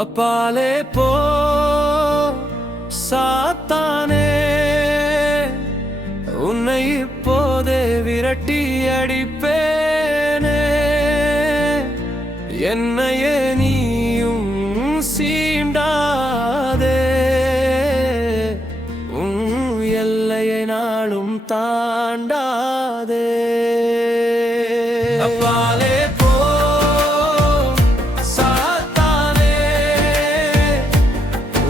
அப்பாலே போ சாத்தானே, உன்னை இப்போதே விரட்டி அடிப்பேனே. என்னையே நீயும் சீண்டாதே, உன் எல்லையை நாளும் தாண்டாதே. அப்பாலே போ சாத்தானே,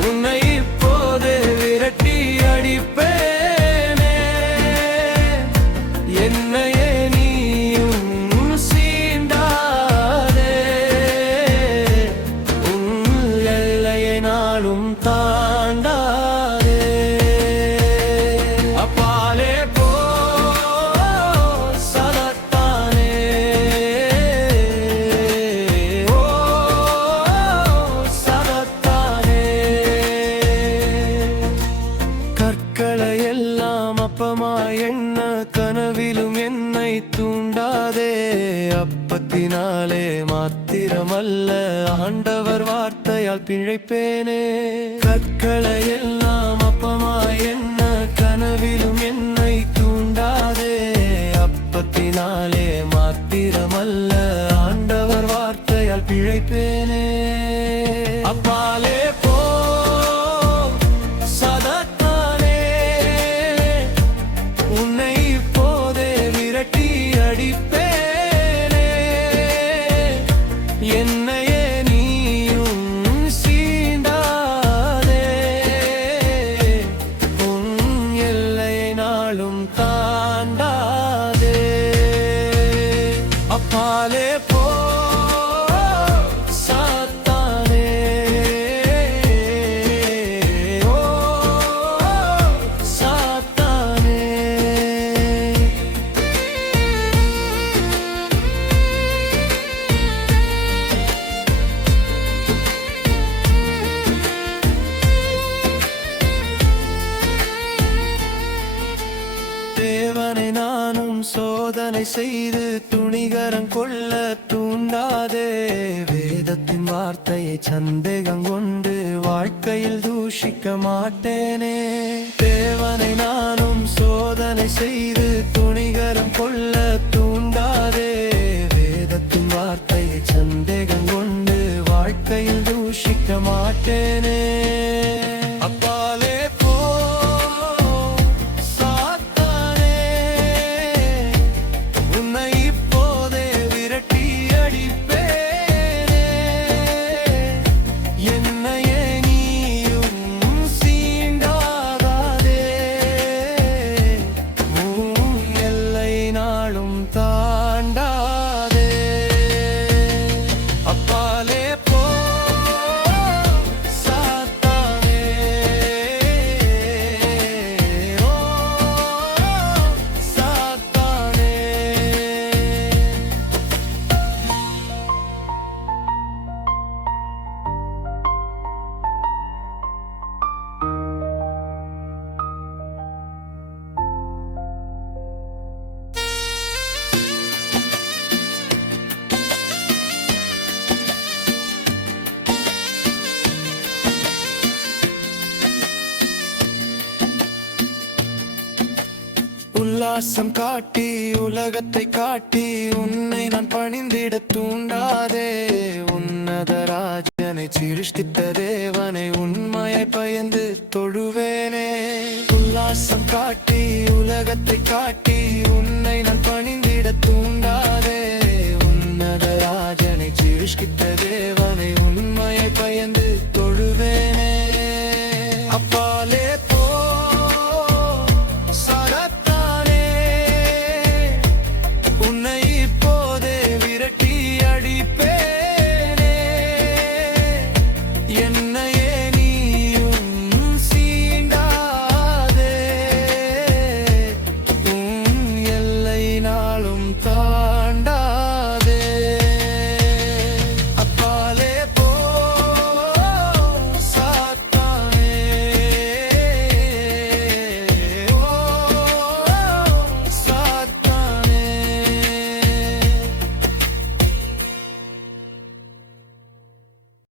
உன்னை இப்போதே விரட்டி அடிப்பேனே. என்னையே நீயும் சீண்டாதே, உன் எல்லையை நாளும் தாண்டாதே. அப்பாலே போ சாத்தானே, ஓ சாத்தானே. கற்களை எல்லாம் அப்பமா எண்ண கனவிலும் என்னை தூண்டாதே. அப்பத்தினாலே மாத்திரமல்ல, ஆண்டவர் வார்த்தையால் பிழைப்பேனே. கற்களை எல்லாம் அப்பமா எண்ண கனவிலும் என்னை தூண்டாதே. அப்பத்தினாலே மாத்திரமல்ல, ஆண்டவர் வார்த்தையால் பிழைப்பேனே. அப்பாலே போ சாத்தானே, உன்னை இப்போதே விரட்டி அடிப்பேனே. என்னையே நீயும் சீண்டாதே, உன் எல்லையை நாளும் தாண்டாதே. அப்பாலே போ சாத்தானே, ஓ சாத்தானே. தேவனை நானும் சோதனை செய்து துணிகரம் கொள்ள தூண்டாதே. வேதத்தின் வார்த்தையை சந்தேகம் கொண்டு வாழ்க்கையில் தூஷிக்க மாட்டேனே. தேவனை நானும் சோதனை செய்து துணிகரம் கொள்ள தூண்டாதே. வேதத்தின் வார்த்தையை சந்தேகம் கொண்டு வாழ்க்கையில் தூஷிக்க மாட்டேனே. அப்பாலே போ சாத்தானே, உன்னை இப்போதே விரட்டி அடிப்பேனே. என்னையே நீயும் சீண்டாதே, உன் எல்லை நாளும் தாண்டாதே. அப்பாலே போ சாத்தானே, ஓ சாத்தானே. உல்லாசம் காட்டி உலகத்தை காட்டி உன்னை நான் பணிந்திட தூண்டாதே. உன்னத ராஜனை சிருஷ்டித்த தேவனை உண்மையை பயந்து தொழுவேனே. உல்லாசம் காட்டி உலகத்தை காட்டி உன்னை நான் பணிந்திட தூண்டாதே.